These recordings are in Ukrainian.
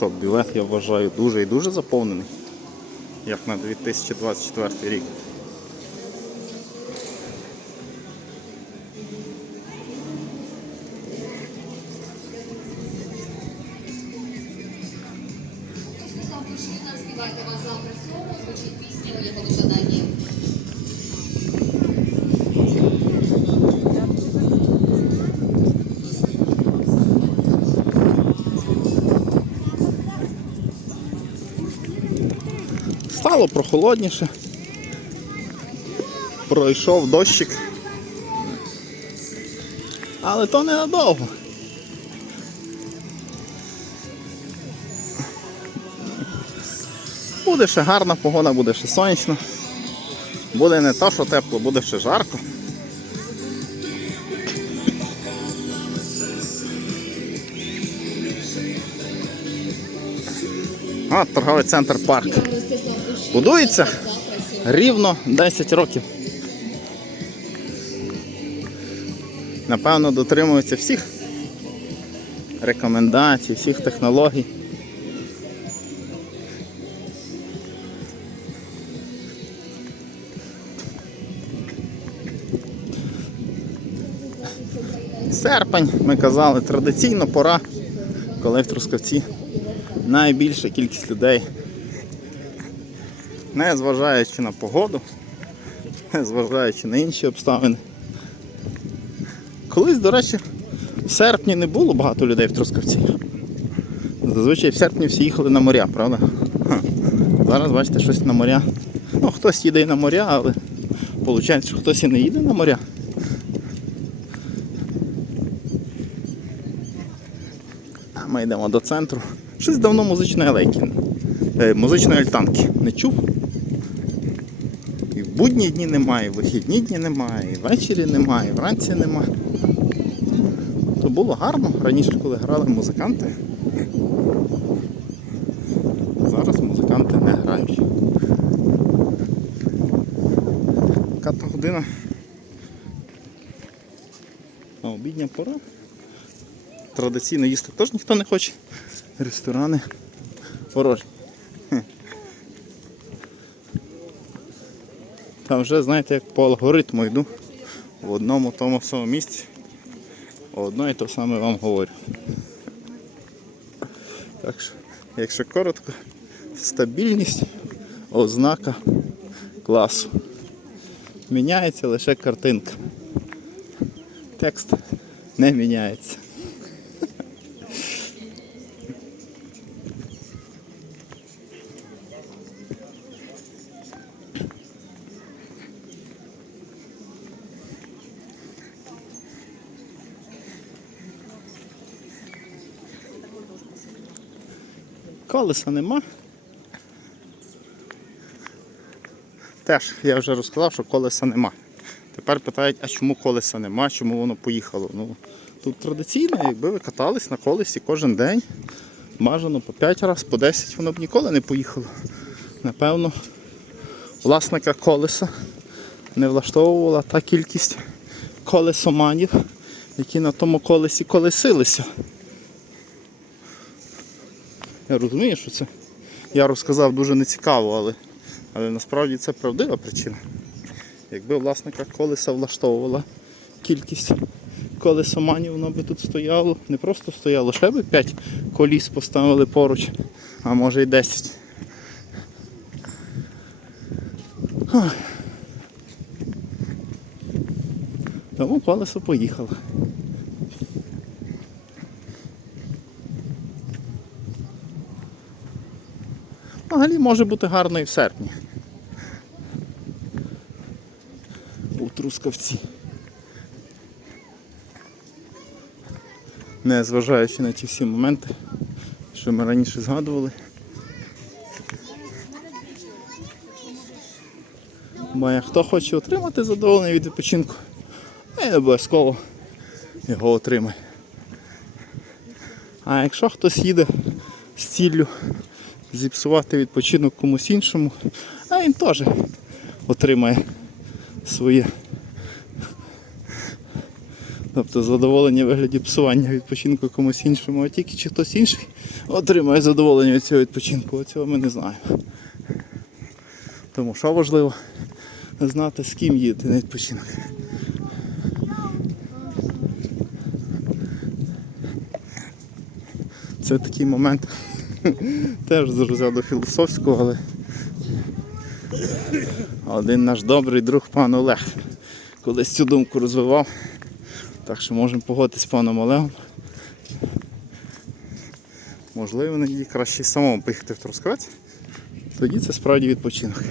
що, бювет, я вважаю, дуже і дуже заповнений. Як на 2024 рік. Співайте вас завтра слово, звучить пісня у якому Стало прохолодніше. Пройшов дощик. Але то ненадовго. Буде ще гарна погода, буде ще сонячно. Буде не то, що тепло, буде ще жарко. А, торговий центр парк. Будується рівно 10 років. Напевно, дотримуються всіх рекомендацій, всіх технологій. Серпень, ми казали, традиційно пора, коли в Трускавці найбільша кількість людей не зважаючи на погоду, не зважаючи на інші обставини. Колись, до речі, в серпні не було багато людей в Трускавці. Зазвичай в серпні всі їхали на моря, правда? Ха. Зараз бачите, щось на моря. Ну, хтось їде і на моря, але виходить, що хтось і не їде на моря. Ми йдемо до центру. Щось давно музичної алейки. Е, музичної альтанки. Не чув. Будні дні немає, вихідні дні немає, і ввечері немає, і вранці немає. То було гарно раніше, коли грали музиканти. Зараз музиканти не грають. Яка то година? А обідня пора. Традиційно їсти теж ніхто не хоче. Ресторани порожні. Там вже, знаєте, як по алгоритму йду в одному тому самому місці. Одно і то саме вам говорю. Так що, якщо коротко, стабільність ознака класу. Міняється лише картинка. Текст не міняється. Колеса нема. Теж я вже розказав, що колеса нема. Тепер питають, а чому колеса нема, чому воно поїхало. Ну, Тут традиційно, якби ви катались на колесі кожен день, бажано по 5 разів, по 10, воно б ніколи не поїхало. Напевно, власника колеса не влаштовувала та кількість колесоманів, які на тому колесі колесилися. Я розумію, що це я розказав дуже нецікаво, але, але насправді це правдива причина. Якби власника колеса влаштовувала кількість колесоманів, воно би тут стояло, не просто стояло, ще би 5 коліс поставили поруч, а може й 10. Тому колесо поїхало. Взагалі може бути гарно і в серпні. У Трускавці. Не зважаючи на ті всі моменти, що ми раніше згадували. Бо хто хоче отримати задоволення від відпочинку, не обов'язково його отримає. А якщо хтось їде з ціллю зіпсувати відпочинок комусь іншому, а він теж отримає своє Тобто задоволення в вигляді псування відпочинку комусь іншому, а тільки чи хтось інший отримає задоволення від цього відпочинку, оцього ми не знаємо. Тому що важливо знати, з ким їдете на відпочинок. Це такий момент теж з розряду філософського, але один наш добрий друг пан Олег колись цю думку розвивав. Так що можемо погодитися з паном Олегом. Можливо, іноді краще самому поїхати в Трускавець. Тоді це справді відпочинок.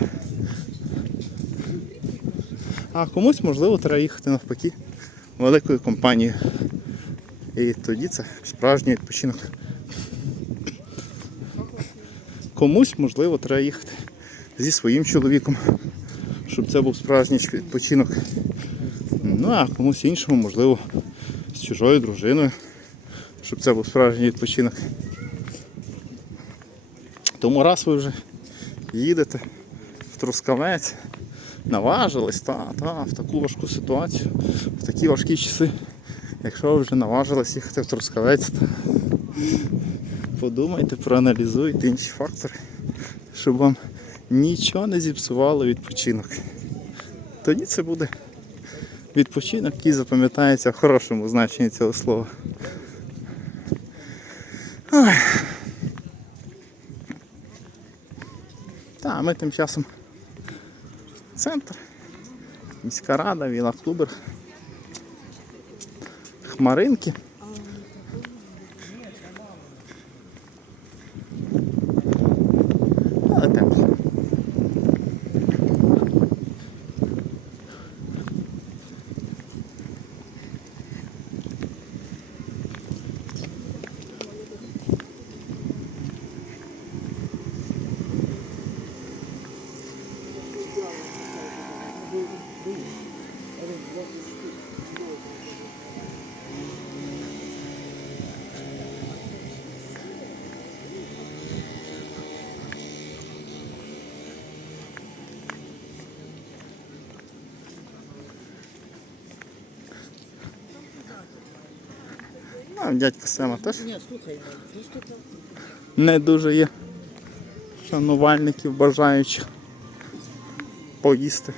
А комусь, можливо, треба їхати навпаки великою компанією. І тоді це справжній відпочинок. Комусь, можливо, треба їхати зі своїм чоловіком, щоб це був справжній відпочинок. Ну а комусь іншому, можливо, з чужою дружиною, щоб це був справжній відпочинок. Тому раз ви вже їдете в Трускавець, наважились, та, та, в таку важку ситуацію, в такі важкі часи. Якщо ви вже наважились їхати в Трускавець, то подумайте, проаналізуйте інші фактори, щоб вам нічого не зіпсувало відпочинок. Тоді це буде відпочинок, який запам'ятається в хорошому значенні цього слова. Ой. Та, ми тим часом центр, міська рада, віла клубер, хмаринки. Але тепло. А дядька Сема теж Ні, слухай, не дуже є шанувальників бажаючих поїсти.